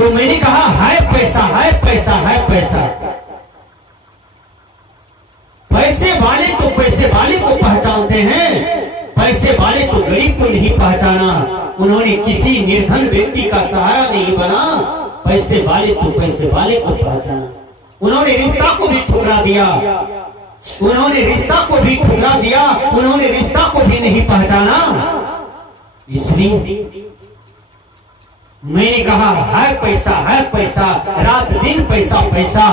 तो मैंने कहा है पैसा है पैसा है पैसा। पैसे वाले तो पैसे वाले को पहचानते हैं, पैसे वाले तो गरीब को नहीं पहचाना। उन्होंने किसी निर्धन व्यक्ति का सहारा नहीं बना, पैसे वाले तो पैसे वाले को पहचाना। उन्होंने रिश्ता को भी ठुकरा दिया, उन्होंने रिश्ता को भी ठुकरा दिया, उन्होंने रिश्ता को भी नहीं पहचाना। इसलिए मैंने कहा है पैसा, रात दिन पैसा पैसा।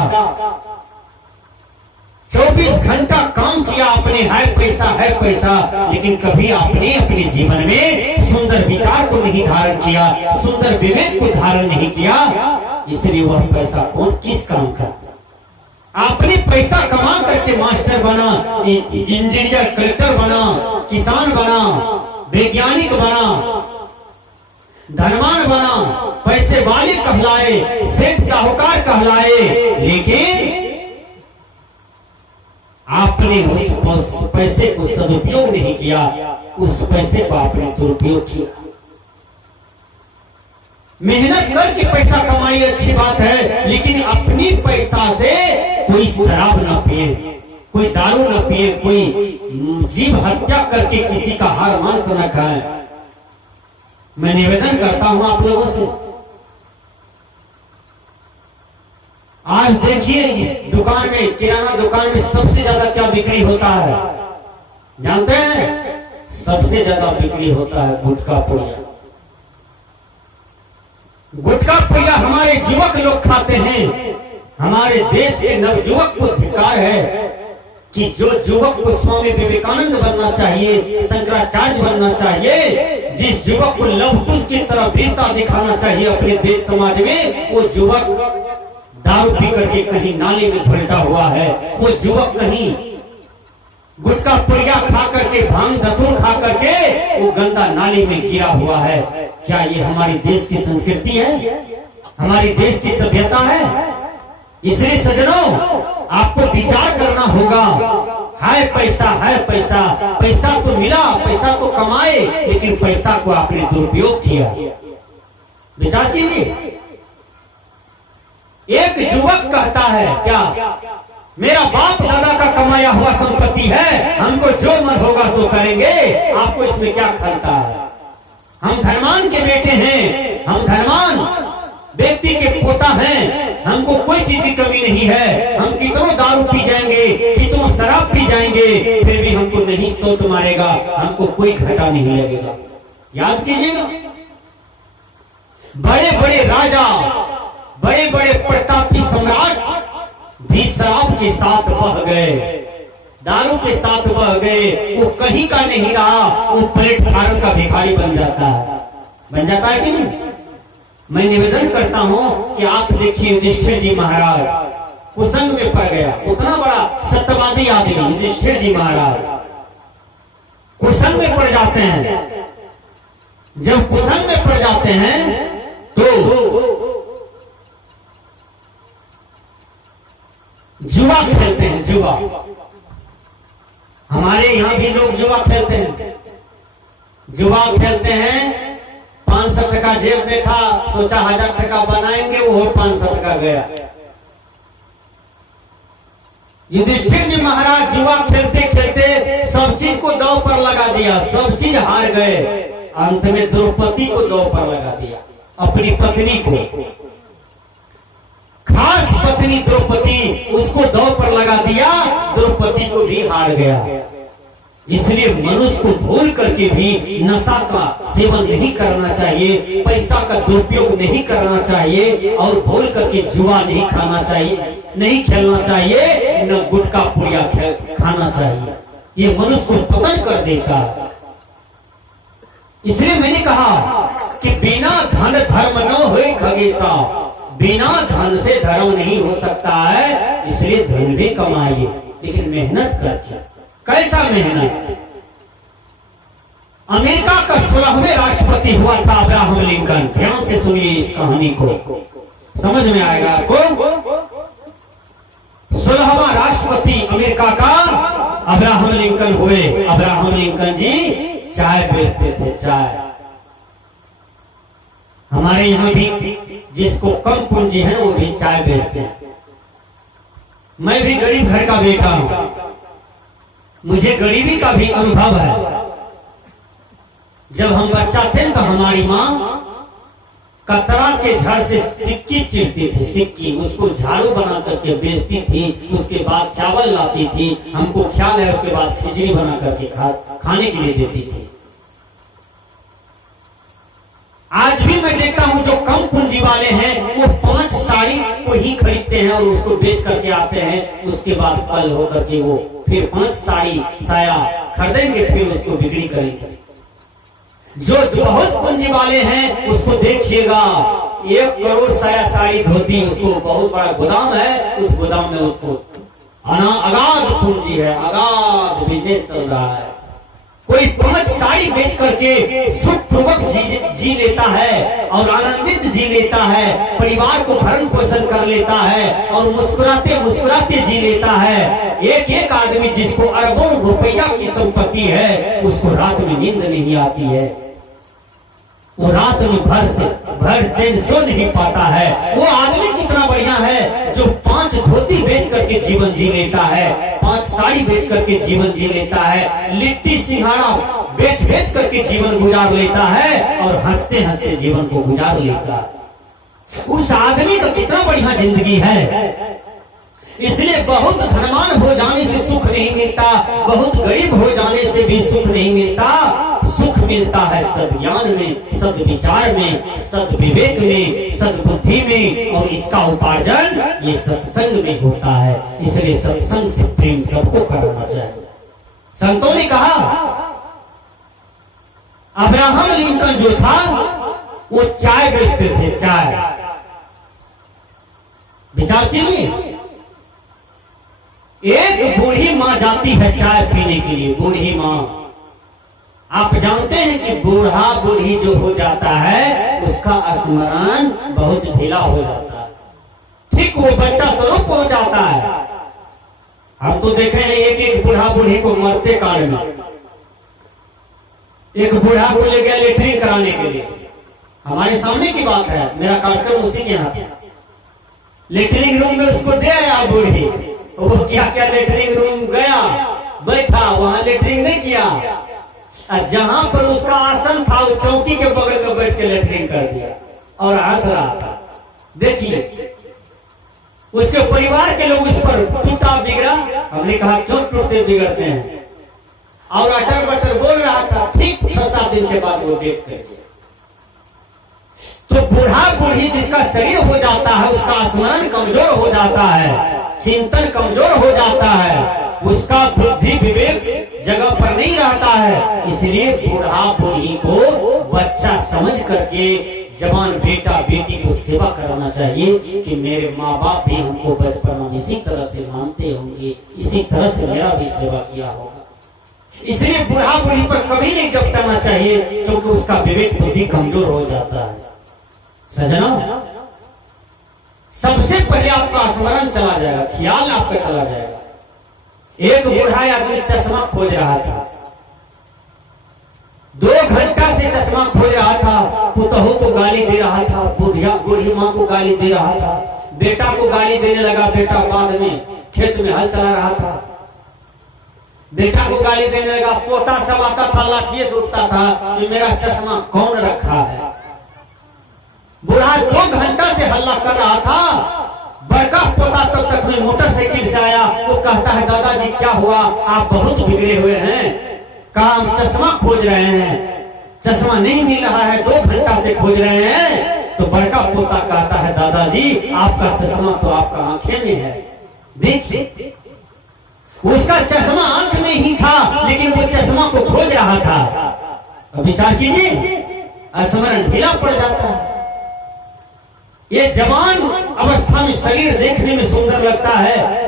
24 घंटा काम किया आपने, है पैसा, लेकिन कभी आपने अपने जीवन में सुंदर विचार को नहीं धारण किया, सुंदर विवेक को धारण नहीं किया। इसलिए वह पैसा कौन किस काम का? आपने पैसा कमा करके मास्टर बना, इंजीनियर, कलेक्टर बना, किसान बना, वैज्ञानिक बना, धनवान बना, पैसे वाले कहलाए, सेठ साहूकार कहलाए, लेकिन आपने उस पैसे को सदुपयोग नहीं किया, उस पैसे को आपने दुरुपयोग किया। मेहनत करके पैसा कमाई अच्छी बात है, लेकिन अपनी पैसा से कोई शराब न पिए, कोई दारू न पिए, कोई जीव हत्या करके किसी का हार मांस न खाए। मैं निवेदन करता हूं आप लोगों से, आज देखिए इस दुकान में, किराना दुकान में सबसे ज्यादा क्या बिक्री होता है जानते हैं? सबसे ज्यादा बिक्री होता है गुटखा पुड़िया। गुटखा पुड़िया हमारे युवक लोग खाते हैं। हमारे देश के नवयुवक को धिक्कार है कि जो युवक को स्वामी विवेकानंद बनना चाहिए, शंकराचार्य बनना चाहिए, जिस युवक को लव कुश की तरह वीरता दिखाना चाहिए अपने देश समाज में, वो युवक दारू पी करके कहीं नाले में पलटा हुआ है, वो युवक कहीं गुटखा पुड़िया खा करके, भांग धतूर खा करके वो गंदा नाले में गिरा हुआ है। क्या ये हमारी देश की संस्कृति है? हमारी देश की सभ्यता है? इसलिए सज्जनों, आपको विचार करना होगा। है पैसा, पैसा तो मिला, पैसा तो कमाए, लेकिन पैसा को आपने दुरुपयोग किया। विचार कीजिए। एक युवक कहता है क्या, मेरा बाप दादा का कमाया हुआ संपत्ति है, हमको जो मन होगा सो करेंगे, आपको इसमें क्या खलता है? हम धनवान के बेटे हैं, हम धनवान व्यक्ति के पोता हैं, हमको कोई चीज की कमी नहीं है। हम कितनों दारू पी जाएंगे, कितनों शराब पी जाएंगे, फिर भी हमको नहीं सोट मारेगा, हमको कोई घाटा नहीं लगेगा। याद कीजिएगा, बड़े बड़े राजा, बड़े बड़े प्रतापी सम्राट भी शराब के साथ बह गए, दारू के साथ बह गए। वो कहीं का नहीं रहा, वो प्लेटफार्म का भिखारी बन जाता है कि नहीं? मैं निवेदन करता हूं कि आप देखिए, युधिष्ठिर जी महाराज कुसंग में पड़ गया, उतना बड़ा सत्यवादी आदमी युधिष्ठिर जी महाराज कुसंग में पड़ जाते हैं। जब कुसंग में पड़ जाते हैं तो जुआ खेलते हैं। जुआ, हमारे यहां भी लोग जुआ खेलते हैं। जुआ खेलते हैं, 500 टका जेब में था, सोचा 1000 टका बनाएंगे, वो 500 टका गया। युधिष्ठिर जी महाराज जुआ खेलते खेलते सब चीज को दांव पर लगा दिया, सब चीज हार गए। अंत में द्रौपदी को दांव पर लगा दिया, अपनी पत्नी को, खास पत्नी द्रौपदी, उसको दांव पर लगा दिया, द्रौपदी को भी हार गया। इसलिए मनुष्य को भूल करके भी नशा का सेवन नहीं करना चाहिए, पैसा का दुरुपयोग नहीं करना चाहिए, और भूल करके जुआ नहीं खाना चाहिए, नहीं खेलना चाहिए, न गुटखा पुड़िया खाना चाहिए। ये मनुष्य को पतन कर देगा। इसलिए मैंने कहा कि बिना धन धर्म न होए खगेशा, बिना धन से धर्म नहीं हो सकता है। इसलिए धन भी कमाइए, लेकिन मेहनत करके। कैसा मेहनत? अमेरिका का 16वें राष्ट्रपति हुआ था अब्राहम लिंकन। ध्यान से सुनिए इस कहानी को, समझ में आएगा आपको। 16वां राष्ट्रपति अमेरिका का अब्राहम लिंकन हुए। अब्राहम लिंकन जी चाय बेचते थे, चाय। हमारे यहाँ भी जिसको कम पूंजी है वो भी चाय बेचते हैं। मैं भी गरीब घर का बेटा हूं, मुझे गरीबी का भी अनुभव है। जब हम बच्चा थे तो हमारी माँ कतरा के झाड़ से सिक्की चीरती थी, सिक्की उसको झाड़ू बना करके बेचती थी, उसके बाद चावल लाती थी, हमको ख्याल है उसके बाद खिचड़ी बना करके खाने के लिए देती थी। आज भी मैं देखता हूं जो कम पूंजी वाले हैं वो 5 साड़ी को ही खरीदते हैं और उसको बेच करके आते हैं, उसके बाद कल होकर के वो फिर 5 साड़ी साया खरीदेंगे, फिर उसको बिक्री करेंगे। जो बहुत पूंजी वाले हैं उसको देखिएगा, 1 करोड़ साया साड़ी धोती, उसको बहुत बड़ा गोदाम है, उस गोदाम में उसको अगाध पूंजी है, अगाध बिजनेस चल रहा है। कोई 5 साड़ी बेच करके सुखपूर्वक जी लेता है और आनंदित जी लेता है, परिवार को भरण पोषण कर लेता है और मुस्कुराते मुस्कुराते जी लेता है। एक आदमी जिसको अरबों रुपया की संपत्ति है उसको रात में नींद नहीं आती है, वो रात में भर चैन सो नहीं पाता है। वो आदमी कितना बढ़िया है जो 5 धोती बेच करके जीवन जी लेता है, 5 साड़ी बेच करके जीवन जी लेता है, लिट्टी सिंघाड़ा बेच करके जीवन गुजार लेता है और हंसते हंसते जीवन को गुजार लेता है। उस आदमी का कितना बढ़िया जिंदगी है। इसलिए बहुत धनवान हो जाने से सुख नहीं मिलता, बहुत गरीब हो जाने से भी सुख नहीं मिलता। सुख मिलता है सद्ज्ञान में, सद्विचार में, सद्विवेक में, सद्बुद्धि में, और इसका उपार्जन ये सत्संग में होता है। इसलिए सत्संग से प्रेम सबको करना चाहिए। संतों ने कहा अब्राहम लिंकन जो था वो चाय बेचते थे, चाय बेचाती हुई एक बूढ़ी माँ जाती है चाय पीने के लिए। बूढ़ी माँ, आप जानते हैं कि बूढ़ा बूढ़ी जो हो जाता है उसका स्मरण बहुत ढीला हो जाता है, ठीक वो बच्चा स्वरूप हो जाता है। हम तो देखे हैं एक बूढ़ा बूढ़ी को मरते काल में, एक बूढ़ा को ले गया लेटरिन कराने के लिए, हमारे सामने की बात है, मेरा कार्यक्रम उसी के यहाँ था। लेटरिन रूम में उसको दे आया बूढ़ी, वो क्या लेटरिन रूम गया, बैठा, वहां लेटरिन नहीं किया, जहां पर उसका आसन था उस चौकी के बगल में बैठ के लेटरिन कर दिया और हंस रहा था। देखिए उसके परिवार के लोग उस पर टूटा बिगड़ा। हमने कहा क्यों टूटते बिगड़ते हैं, और अटर बटर बोल रहा था। ठीक 6-7 दिन के बाद वो डेथ कर दिया। तो बूढ़ा बूढ़ी जिसका शरीर हो जाता है उसका स्मरण कमजोर हो जाता है, चिंतन कमजोर हो जाता है, उसका बुद्धि विवेक जगह पर नहीं रहता है। इसलिए बूढ़ा बूढ़ी को बच्चा समझ करके जवान बेटा बेटी को सेवा कराना चाहिए कि मेरे माँ बाप भी हमको बचपन में इसी तरह से मानते होंगे, इसी तरह से मेरा भी सेवा किया होगा। इसलिए बूढ़ा बूढ़ी पर कभी नहीं डपटाना चाहिए, क्योंकि उसका विवेक बुद्धि कमजोर हो जाता है। सजना, सबसे पहले आपका स्मरण चला जाएगा, ख्याल आपका चला जाएगा। एक बूढ़ा आदमी चश्मा खोज रहा था, 2 घंटा से चश्मा खोज रहा था, पुतहू को गाली दे रहा था, बूढ़ी माँ को गाली दे रहा था, बेटा को गाली देने लगा। बेटा बाद में खेत में हल चला रहा था, बेटा को गाली देने लगा। पोता सब आता था, लाठिए उठता था कि मेरा चश्मा कौन रखा है। बूढ़ा 2 घंटा से हल्ला कर रहा था। बड़का पोता तब तक में मोटरसाइकिल से आया, वो कहता है दादाजी क्या हुआ, आप बहुत बिगड़े हुए हैं, काम चश्मा खोज रहे हैं, चश्मा नहीं मिल रहा है, 2 घंटा से खोज रहे हैं। तो बड़का पोता कहता है दादाजी आपका चश्मा तो आपका आंखें में है, देखिए। उसका चश्मा आंख में ही था, लेकिन वो चश्मा को खोज रहा था। अब विचार कीजिए, स्मरण ढीला पड़ जाता है। ये जवान अवस्था में शरीर देखने में सुंदर लगता है,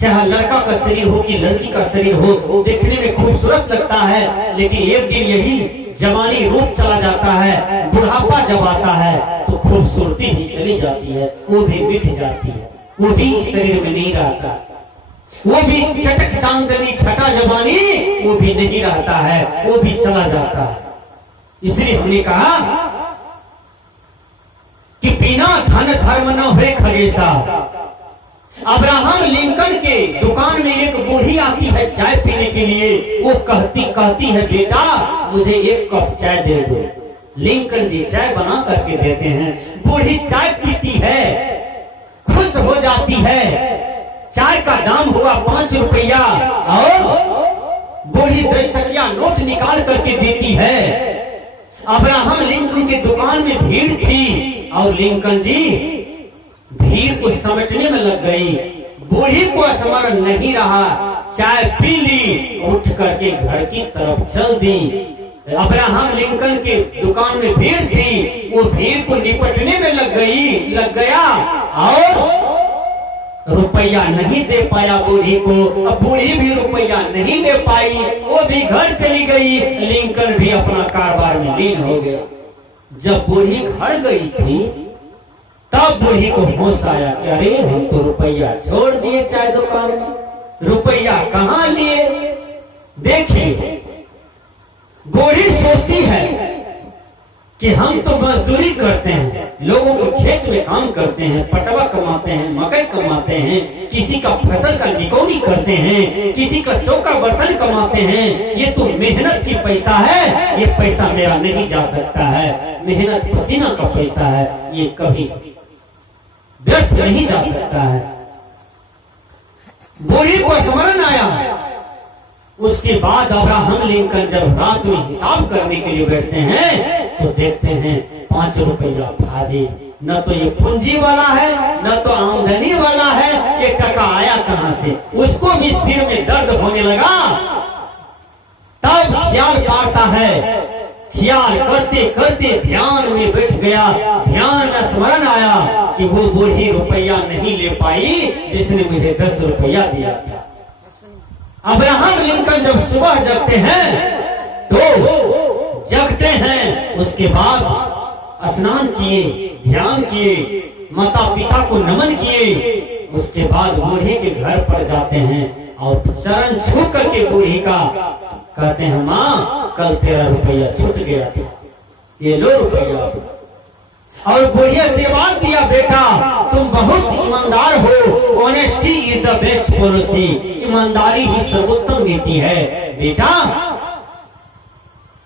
चाहे लड़का का शरीर हो कि लड़की का शरीर हो, देखने में खूबसूरत लगता है। लेकिन एक दिन यही जवानी रूप चला जाता है, बुढ़ापा जब आता है तो खूबसूरती भी चली जाती है, वो भी मिट जाती है, वो भी शरीर में नहीं रहता, वो भी चटक चांदनी छटा जवानी वो भी नहीं रहता है, वो भी चला जाता है। इसलिए हमने कहा कि बिना धन धर्म न हुए खगेशा। अब्राहम लिंकन के दुकान में एक बूढ़ी आती है चाय पीने के लिए। वो कहती है बेटा मुझे एक कप चाय दे दो। लिंकन जी चाय बना करके देते हैं। बूढ़ी चाय पीती है, खुश हो जाती है। चाय का दाम हुआ 5 रुपया और बूढ़ी 10 टकिया नोट निकाल करके देती है। अब्राहम लिंकन की दुकान में भीड़ थी और लिंकन जी भीड़ को समेटने में लग गई। बूढ़ी को स्मरण नहीं रहा, चाय पी ली, उठ करके घर की तरफ चल दी। अब्राहम लिंकन के दुकान में भीड़ थी, वो भीड़ को निपटने में लग गया और रुपया नहीं दे पाया बूढ़ी को। अब बूढ़ी भी रुपया नहीं दे पाई, वो भी घर चली गई। लिंकन भी अपना कारोबार में लीन हो गया। जब बूढ़ी घर गई थी तब बूढ़ी को होश आया कि अरे हम तो रुपया छोड़ दिए चाय दुकान में, रुपया कहाँ लिए। देखिए बूढ़ी सोचती है कि हम तो मजदूरी करते हैं, लोगों को खेत में काम करते हैं, पटवा कमाते हैं, मकई कमाते हैं, किसी का फसल का निकौनी करते हैं, किसी का चौका बर्तन कमाते हैं। ये तो मेहनत की पैसा है, ये पैसा मेरा नहीं जा सकता है। मेहनत पसीना का पैसा है, ये कभी व्यर्थ नहीं जा सकता है। बूढ़ी को स्मरण आया। उसके बाद अब्राहम लिंकन जब रात में हिसाब करने के लिए बैठते हैं तो देखते हैं 5 रुपया भाजी। न तो ये पूंजी वाला है, न तो आमदनी वाला है, ये टका आया कहां से। उसको भी सिर में दर्द होने लगा। तब ख्याल पाता है, ख्याल करते करते ध्यान में बैठ गया। ध्यान में स्मरण आया कि वो बूढ़ी रुपया नहीं ले पाई जिसने मुझे 10 रुपया दिया था। अब्राहम लिंकन जब सुबह जगते हैं तो जगते हैं, उसके बाद स्नान किए, ध्यान किए, माता पिता को नमन किए। उसके बाद बूढ़ी के घर पर जाते हैं और चरण छू करके बूढ़ी का कहते हैं माँ कल तेरा रुपया छूट गया था, ये लो रुपया। और बुढ़िया से बात दिया बेटा तुम बहुत ईमानदार हो। Honesty is the best policy. ईमानदारी ही सर्वोत्तम नीति है। बेटा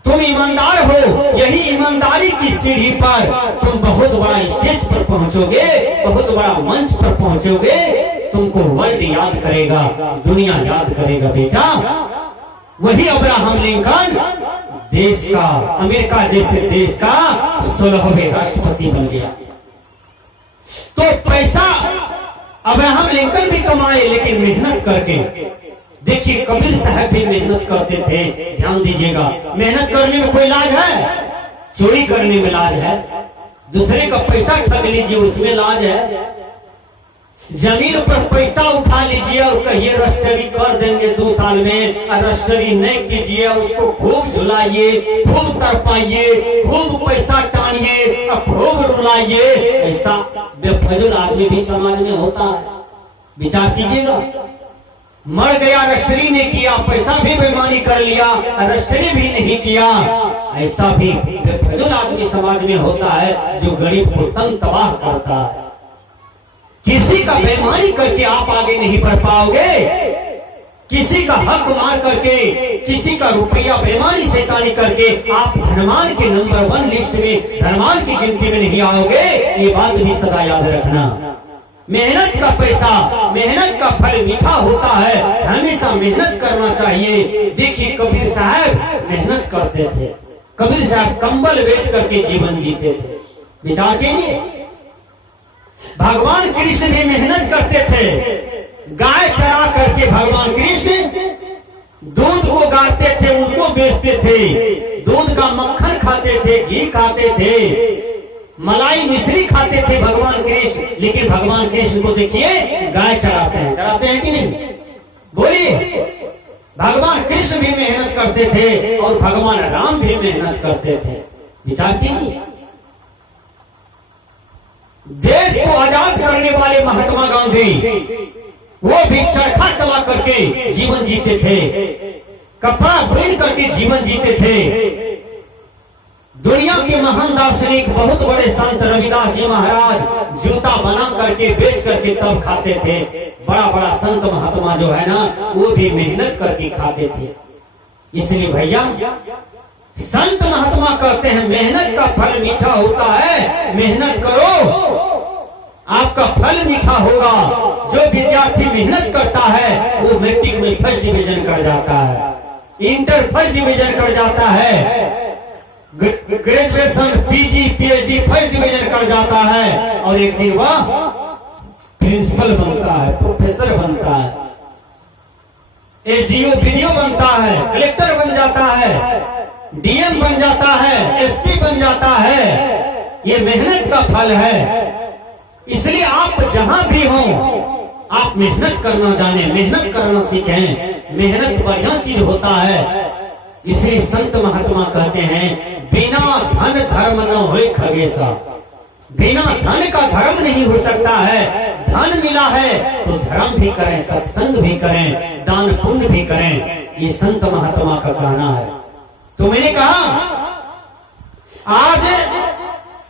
तुम ईमानदार हो, यही ईमानदारी की सीढ़ी पर तुम बहुत बड़ा स्टेज पर पहुंचोगे, बहुत बड़ा मंच पर पहुंचोगे। तुमको वर्ल्ड याद करेगा, दुनिया याद करेगा। बेटा वही अब्राहम लिंकन देश का, अमेरिका जैसे देश का 16वें राष्ट्रपति बन गया। तो पैसा अब्राहम लिंकन भी कमाए लेकिन मेहनत करके। देखिए कबीर साहब भी मेहनत करते थे। ध्यान दीजिएगा, मेहनत करने में कोई लाज है? चोरी करने में लाज है, दूसरे का पैसा ठग लीजिए उसमें लाज है। जमीन पर पैसा उठा लीजिए और कहिए रजिस्ट्री कर देंगे 2 साल में, और रजिस्ट्री नहीं कीजिए, उसको खूब झुलाइए, खूब तरपाइए, खूब पैसा टानिए और खूब रुलाइए। ऐसा बेफजूल आदमी भी समाज में होता है। विचार कीजिएगा, मर गया रजिस्ट्री ने किया, पैसा भी बेईमानी कर लिया, रजिस्ट्री भी नहीं किया। ऐसा भी बेफजूल आदमी समाज में होता है जो गरीब को तंग तबाह करता है। किसी का बेईमानी करके आप आगे नहीं बढ़ पाओगे। किसी का हक मार करके, किसी का रुपया बेईमानी शैतानी करके आप धनवान के नंबर 1 लिस्ट में, धनवान की गिनती में नहीं आओगे। ये बात भी सदा याद रखना। मेहनत का पैसा, मेहनत का फल मीठा होता है। हमेशा मेहनत करना चाहिए। देखिए कबीर साहब मेहनत करते थे। कबीर साहब कंबल बेच करके जीवन जीते थे। विचार कीजिए, भगवान कृष्ण भी मेहनत करते थे। गाय चरा करके भगवान कृष्ण दूध को गाड़ते थे, उनको बेचते थे। दूध का मक्खन खाते थे, घी खाते थे, मलाई मिश्री खाते थे भगवान कृष्ण। लेकिन भगवान कृष्ण को देखिए गाय चराते हैं कि नहीं? बोलिए, भगवान कृष्ण भी मेहनत करते थे और भगवान राम भी मेहनत करते थे। विचार कीजिए, देश को आजाद करने वाले महात्मा गांधी वो भी चरखा चला करके जीवन जीते थे, कपड़ा बुन करके जीवन जीते थे। दुनिया के महान दार्शनिक बहुत बड़े संत रविदास जी महाराज जूता बना करके बेच करके तब खाते थे। बड़ा बड़ा संत महात्मा जो है ना वो भी मेहनत करके खाते थे। इसलिए भैया संत महात्मा कहते हैं मेहनत का फल मीठा होता है, मेहनत करो आपका फल मीठा होगा। जो विद्यार्थी मेहनत करता है वो मैट्रिक में फर्स्ट डिवीजन कर जाता है, इंटर फर्स्ट डिवीजन कर जाता है, graduation PG PhD first division कर जाता है और एक दिन वह प्रिंसिपल बनता है, प्रोफेसर बनता है, एसडीओ बीडीओ बनता है, कलेक्टर बन जाता है, डीएम बन जाता है, एसपी बन जाता है। ये मेहनत का फल है। इसलिए आप जहां भी हो आप मेहनत करना जाने, मेहनत करना सीखें। मेहनत बढ़िया चीज होता है। इसलिए संत महात्मा कहते हैं बिना धन धर्म न होए खगेशा। बिना धन का धर्म नहीं हो सकता है। धन मिला है तो धर्म भी करें, सत्संग भी करें, दान पुण्य भी करें। ये संत महात्मा का कहना है। तो मैंने कहा आज